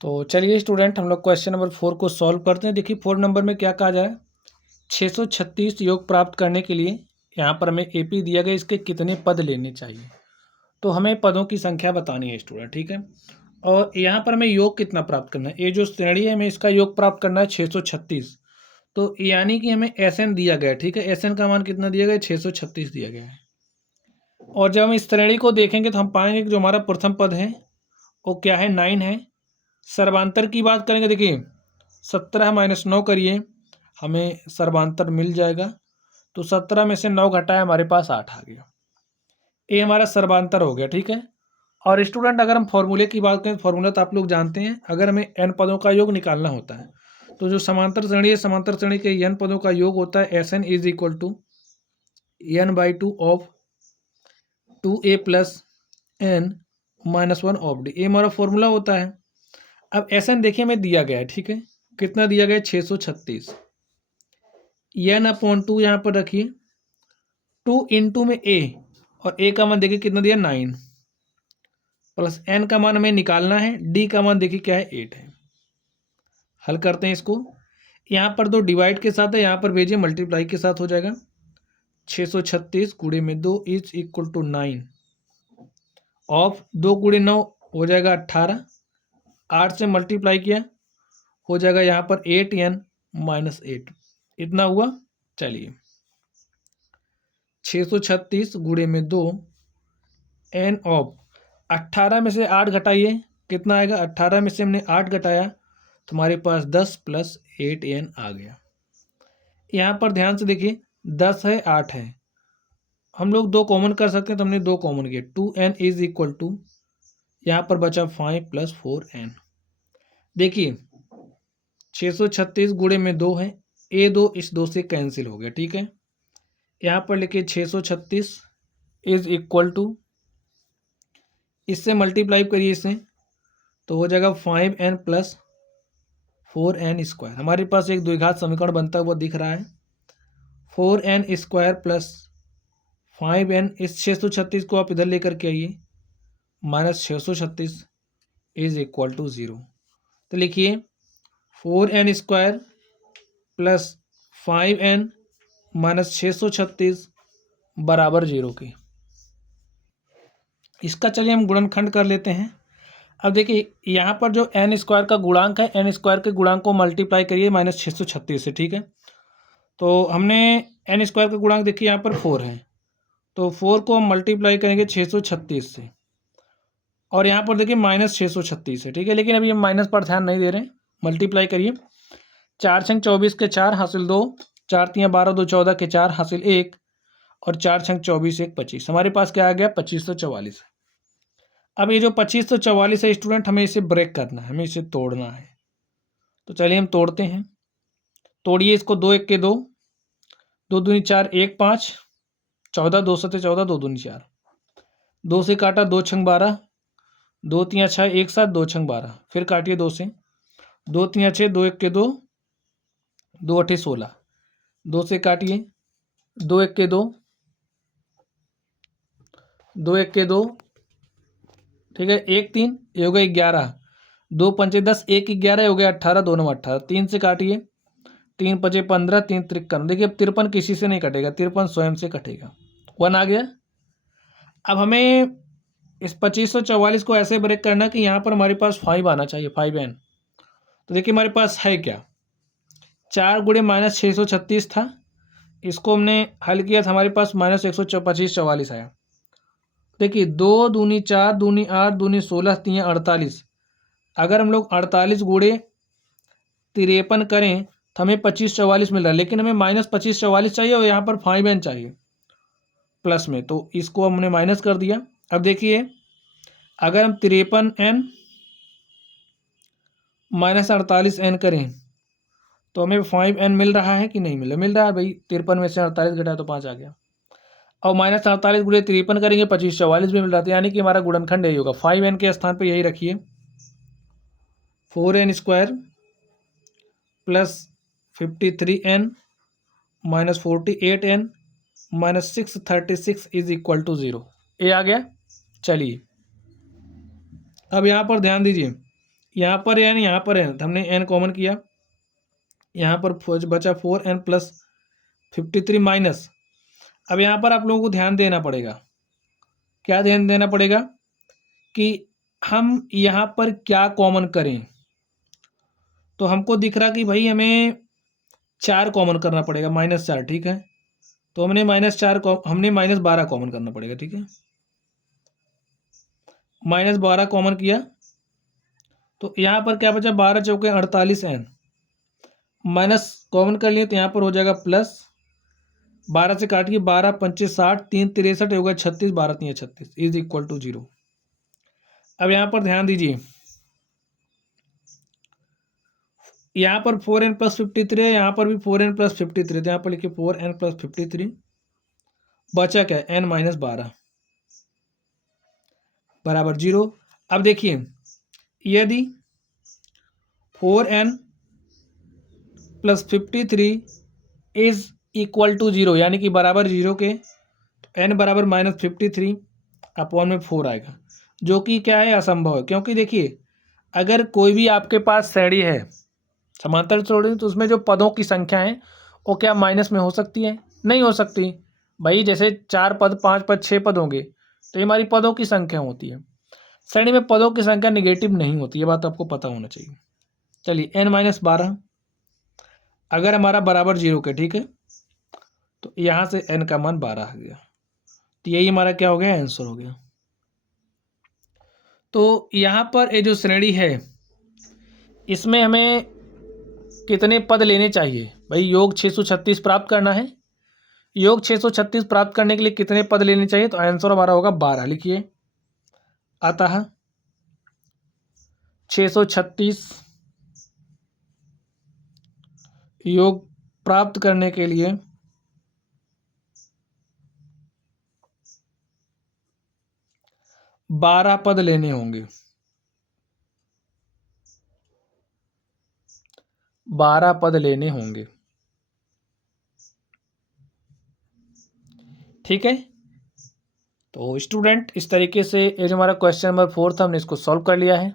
तो चलिए स्टूडेंट, हम लोग क्वेश्चन नंबर 4 को सॉल्व करते हैं। देखिए 4 नंबर में क्या कहा जा रहा है, 636 योग प्राप्त करने के लिए यहाँ पर हमें एपी दिया गया, इसके कितने पद लेने चाहिए। तो हमें पदों की संख्या बतानी है स्टूडेंट, ठीक है। और यहाँ पर हमें योग कितना प्राप्त करना है, ये जो श्रेणी है हमें इसका योग प्राप्त करना है 636। तो यानी कि हमें एस एन दिया गया है, ठीक है। एस एन का मान कितना दिया गया है, 636 दिया गया है। और जब हम इस श्रेणी को देखेंगे तो हम पाएंगे कि जो हमारा प्रथम पद है वो क्या है, 9 है। सर्वांतर की बात करेंगे, देखिए 17 माइनस 9 करिए, हमें सर्वांतर मिल जाएगा। तो 17 में से 9 घटाया, हमारे पास 8 आ गया। ये हमारा सर्वांतर हो गया, ठीक है। और स्टूडेंट अगर हम फॉर्मूले की बात करें, फॉर्मूला तो आप लोग जानते हैं, अगर हमें n पदों का योग निकालना होता है तो जो समांतर श्रेणी है, समांतर श्रेणी के n पदों का योग होता है S N is equal to n/2 of 2a plus n minus 1 of D. ये हमारा फॉर्मूला होता है। अब एस एन देखिए हमें दिया गया है, ठीक है। कितना दिया गया है, 636। n/2 यहाँ पर रखिए, 2 इंटू में a, और a का मान देखिए कितना दिया, 9, प्लस n का मान हमें निकालना है, d का मान देखिए क्या है, 8 है। हल करते हैं इसको। यहाँ पर 2 डिवाइड के साथ है, यहाँ पर भेजिए मल्टीप्लाई के साथ हो जाएगा। 636 गुणे में 2 इज इक्वल टू 9 ऑफ 2 गुणे 9 हो जाएगा 18, 8 से मल्टीप्लाई किया हो जाएगा यहाँ पर 8n माइनस 8, इतना हुआ। चलिए 636 गुणे में 2 n ऑफ 18 में से 8 घटाइए, कितना आएगा, 18 में से हमने 8 घटाया तो हमारे पास 10 प्लस 8n आ गया। यहाँ पर ध्यान से देखिए, 10 है 8 है, हम लोग 2 कॉमन कर सकते हैं तो हमने 2 कॉमन किए, 2n इज इक्वल टू, यहाँ पर बचा 5 प्लस 4n। देखिए 636 गुणे में 2 है, ए 2 इस 2 से कैंसिल हो गया, ठीक है। यहाँ पर लिखिए 636 इज इक्वल टू, इससे मल्टीप्लाई करिए इसे तो हो जाएगा 5n प्लस 4n स्क्वायर। हमारे पास एक द्विघात समीकरण बनता हुआ दिख रहा है, 4n स्क्वायर प्लस 5n, इस 636 को आप इधर लेकर के आइए, माइनस 636 इज इक्वल टू 0। तो लिखिए 4n square plus 5n minus 636 बराबर 0 के। इसका चलिए हम गुणनखंड कर लेते हैं। अब देखिए यहाँ पर जो n स्क्वायर का गुणांक है, n स्क्वायर के गुणांक को मल्टीप्लाई करिए माइनस 636 से, ठीक है। तो हमने n स्क्वायर का गुणांक देखिए यहाँ पर 4 है, तो 4 को हम मल्टीप्लाई करेंगे 636 से, और यहाँ पर देखिए माइनस 636 है, ठीक है। लेकिन अभी हम माइनस पर ध्यान नहीं दे रहे हैं, मल्टीप्लाई करिए। 4 छंग 24 के 4 हासिल 2, 4 तियाँ 12 2 14 के 4 हासिल 1, और 4 छंग 24 1 25, हमारे पास क्या आ गया, 2544। अब ये जो 2544 है स्टूडेंट, हमें इसे ब्रेक करना है, हमें इसे तोड़ना है। तो चलिए हम तोड़ते हैं। तोड़िए इसको, 2 1 के 2, 2 दूनी 4 1 5, 14 2 सते 14, 2 दूनी 4, 2 से काटा 2 छंग 12, 2 तियाँ 6 1 7, 2 छंग 12, फिर काटिए 2 से, 2 तियाँ 6, 2 1 के 2, 2 8 16, 2 से काटिए, 2 1 के 2, 2 1 के 2, ठीक है, 1 3, ये हो गया 11, 2 पंचे 10, 1 11 हो गया 18, 2 9 18, 3 से काटिए, 3 पचे 15, 3 53। देखिए अब 53 किसी से नहीं कटेगा, 53 स्वयं से कटेगा, 1 आ गया। अब हमें इस 2544 को ऐसे ब्रेक करना कि यहाँ पर हमारे पास 5 आना चाहिए, 5n। तो देखिए हमारे पास है क्या, 4 गुणे माइनस 636 था, इसको हमने हल किया था, हमारे पास माइनस 125 आया। देखिए 2 दूनी 4, दूनी 8, दूनी 16, 3 48, अगर हम लोग 48 गुणे 53 करें तो हमें 2544 मिल रहा है, लेकिन हमें माइनस 2544 चाहिए और यहाँ पर 5n चाहिए प्लस में, तो इसको हमने माइनस कर दिया। अब देखिए अगर हम 53n माइनस 48n करें तो हमें 5n मिल रहा है कि नहीं मिल रहा, मिल रहा है भाई, 53 में से 48 घटा तो 5 आ गया। और माइनस 48 गुणे 53 करेंगे, 2544 भी मिल रहा था, यानी कि हमारा गुणनखंड यही होगा। 5n के स्थान पर यही रखिए, 4n square plus 53n minus 48n minus 636 is equal to 0, ये आ गया। चलिए अब यहाँ पर ध्यान दीजिए, यहाँ पर यानी यहाँ पर n, हमने n कॉमन किया, यहाँ पर बचा 4n प्लस 53 माइनस। अब यहाँ पर आप लोगों को ध्यान देना पड़ेगा, क्या ध्यान देना पड़ेगा कि हम यहाँ पर क्या कॉमन करें। तो हमको दिख रहा कि भाई हमें 4 कॉमन करना पड़ेगा, -4, ठीक है। तो हमने -4 हमने -12 कॉमन करना पड़ेगा, ठीक है। -12 कॉमन किया तो यहाँ पर क्या बचा, 12 चौके 48n, माइनस कॉमन कर लिए तो यहाँ पर हो जाएगा प्लस, 12 से काटिए, 12 पंचे 60, 3 63 होगा 36, 12 3 36 इज इक्वल टू 0। अब यहाँ पर ध्यान दीजिए, यहाँ पर 4n प्लस 53 है, यहाँ पर भी 4n प्लस 53, तो यहाँ पर लिखिए 4n प्लस 53, बचा क्या, n माइनस 12 बराबर 0। अब देखिए, यदि 4n plus 53 is equal to 0 यानी कि बराबर 0 के, तो n बराबर -53 अपॉन में 4 आएगा, जो कि क्या है, असंभव है। क्योंकि देखिए, अगर कोई भी आपके पास श्रेणी है समांतर श्रेणी, तो उसमें जो पदों की संख्या है वो क्या माइनस में हो सकती है, नहीं हो सकती भाई। जैसे 4 पद, 5 पद, 6 पद होंगे तो ये हमारी पदों की संख्या होती है। श्रेणी में पदों की संख्या निगेटिव नहीं होती, ये बात आपको पता होना चाहिए। चलिए, n-12 अगर हमारा बराबर 0 के, ठीक है, तो यहाँ से n का मान 12 आ गया, तो यही हमारा क्या हो गया, आंसर हो गया। तो यहाँ पर ये जो श्रेणी है इसमें हमें कितने पद लेने चाहिए भाई, योग 636 प्राप्त करना है। योग 636 प्राप्त करने के लिए कितने पद लेने चाहिए, तो आंसर हमारा होगा 12। लिखिए, अतः 636 योग प्राप्त करने के लिए 12 पद लेने होंगे। 12 पद लेने होंगे, ठीक है। तो स्टूडेंट, इस तरीके से ये जो हमारा क्वेश्चन नंबर 4 था हमने इसको सॉल्व कर लिया है।